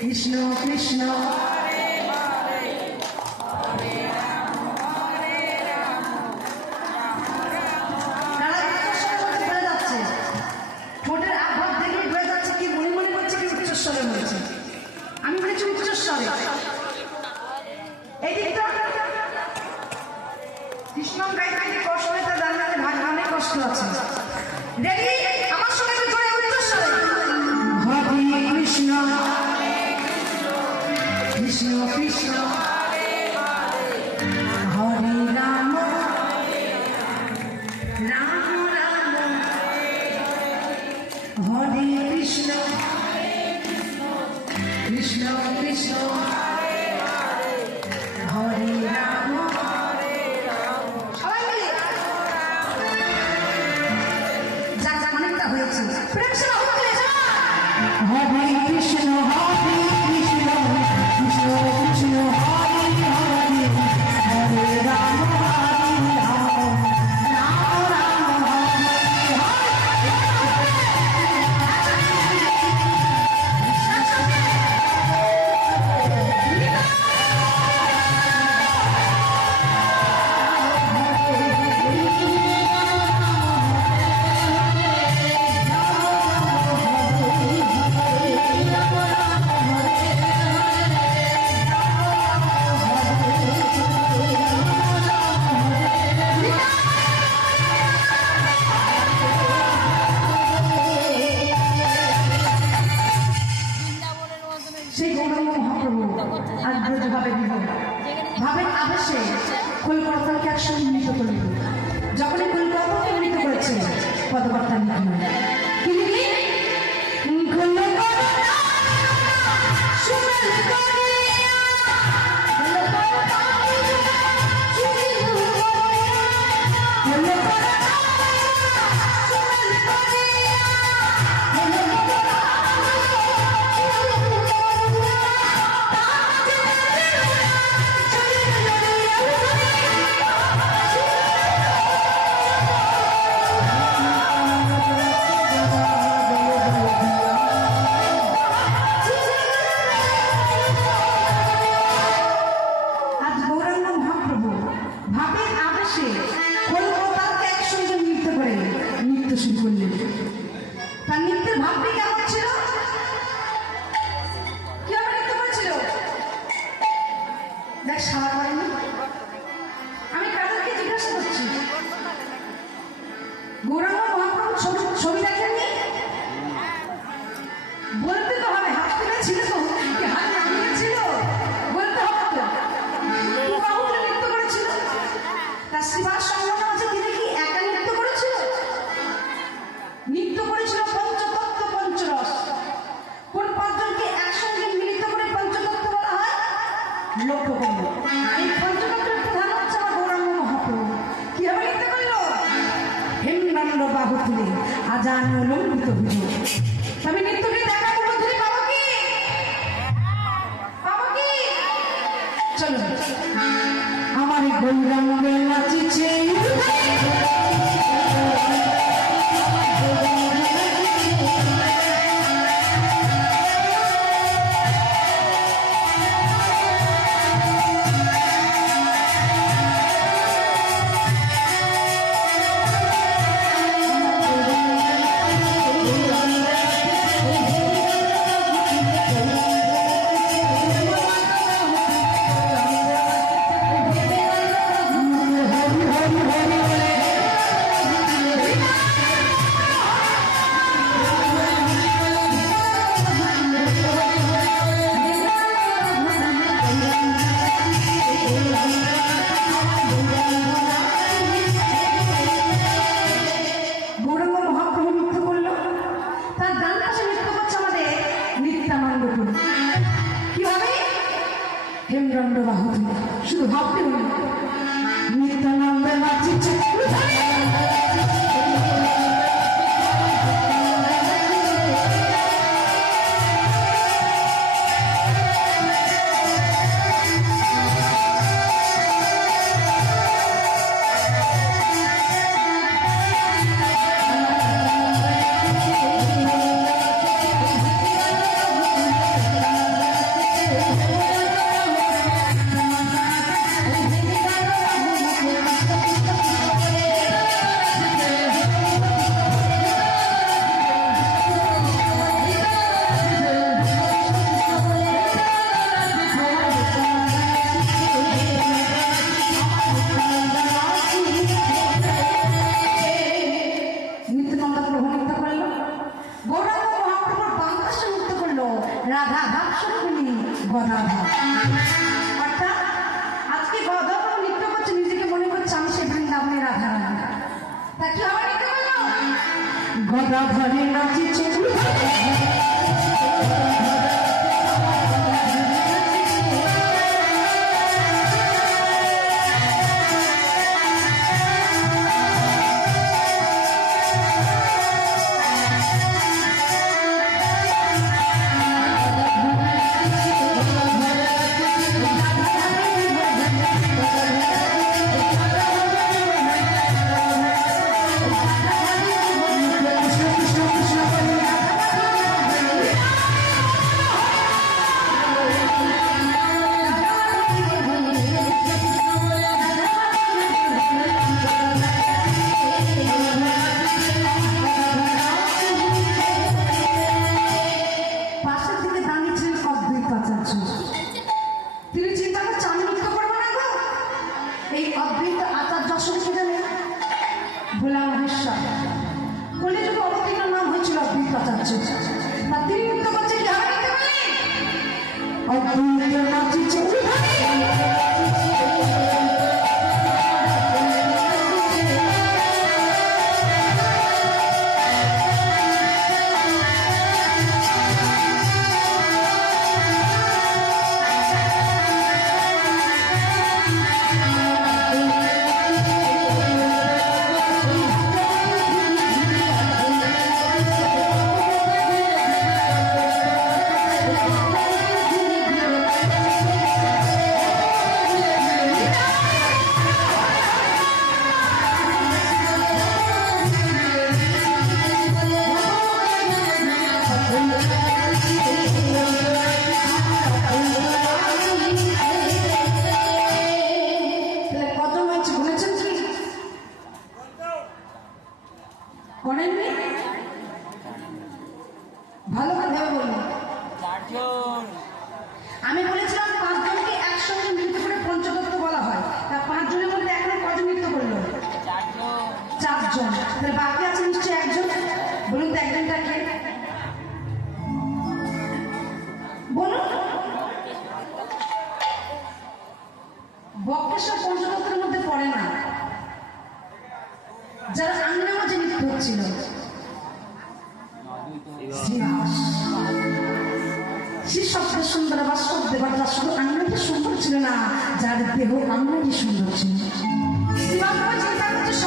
কৃষ্ণ কৃষ্ণ আমি বলেছি উচ্চস্বরে এই দিকটা কৃষ্ণ গাইতে কষ্ট হয়, তার জানলাতে ভাগবানে কষ্ট আছে। রেডি? আমার সঙ্গে একটু জোরে উচ্চস্বরে হরে কৃষ্ণ কৃষ্ণ কৃষ্ণ হরে রাম রাম রাম হরে কৃষ্ণ কৃষ্ণ কৃষ্ণ হরে রাম সবাই মিলে যা যা অনেকটা হয়েছে প্রেম সে হরে কৃষ্ণ হরে কৃষ্ণ কৃষ্ণ কৃষ্ণ হরে হরে হরে রাম হরে রাম রাম রাম সেই গৌরাঙ্গ মহাপ্রভু আজ ব্রজভাবে বিভোর ভাবের আবেশে কলকাতাকে একসঙ্গে মিলিত করিল। যখনই কলকাতাকে মিলিত করেছে পদবার্তা লিখল কি শুরু করলেন। তার নৃত্যের ভাবটি কেমন ছিল? কিভাবে নৃত্য করেছিল? দেখ সারা করেনি। আমি কাদেরকে জিজ্ঞাসা করছি, গৌরাঙ্গ মহাপ্রভু ছবি দেখেননি? বলতে তো হবে, হাত তুলে ছিল তো, হাত নামিয়ে ছিল, বলতে হবে তো। বাহুতে নৃত্য করেছিল, তার শিবার সঙ্গম আছে, তিনি কি একা নৃত্য করেছিল? নৃত্য করেছিল পঞ্চতত্ত্ব পঞ্চরস। কোন পাঁচজনকে একসঙ্গে মিলিত করে পঞ্চতত্ত্ব বলা হয়? লক্ষ্য করব। এই পঞ্চতত্ত্বের প্রধান হচ্ছে আমার গৌরাঙ্গ মহাপ্রভু। কিভাবে নৃত্য করল? হেমদণ্ড বাহু তুলে আজান লম্বিত ভুজ। তবে নৃত্যকে দেখা করবো, তুমি পাবো কি? পাবো কি? চলো আমার গৌরাঙ্গে নাচিছে হেমদণ্ড বাহু শুধু ভাবতে হল নিত্যানন্দ নাচিছে রাধা ভাব শুনবি গদাধর। অর্থাৎ আজকে গদাধর নৃত্য করছে, নিজেকে মনে করছে আমি সে বৃন্দাবনে রাধা রানী। তা কি আমার নৃত্য করলো? গদাধরে নাচিছে আমি বলেছিলাম 5 জনকে একসঙ্গে নৃত্য করে পঞ্চতত্ত্ব বলা হয়। তা 5 জনের মধ্যে এখন কজন নৃত্য করলো? 4 জন। তাহলে বাকি আছে নিশ্চয়ই একজন। বলুন তো একজনটা কে? বলুন। বক্রেশ্বর পঞ্চতত্ত্বের মধ্যে পড়ে না, যারা আঙ্গনের মাঝে নৃত্য হচ্ছিল। শব্দ সুন্দর বা শব্দ বা যার শুধু আঙ্গনটি সুন্দর ছিল না, যার দেহ আঙ্গনটি সুন্দর ছিল।